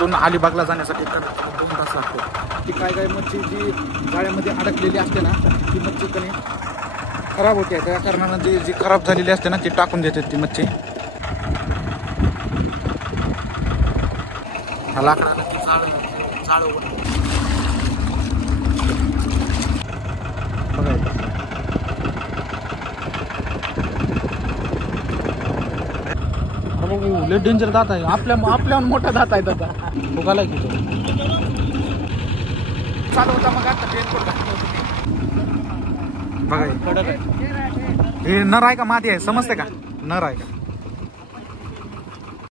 इथून अलिबागला जाण्यासाठी तर 2 तास लागतो. ती काय मच्छी जी जाळ्यामध्ये अडकलेली असते ना ती मच्छी कधी खराब होते. त्या कारणानं जी खराब झालेली असते ना ती टाकून देतात ती मच्छी. लाकडानं ती जाळ बघा लय डेंजर दात आहे. आपल्या मोठा दात आहे दादा बघायला की चालू होता मग आता बघा कडक आहे. हे नर आहे का मादी आहे समजते का? नर आहे का?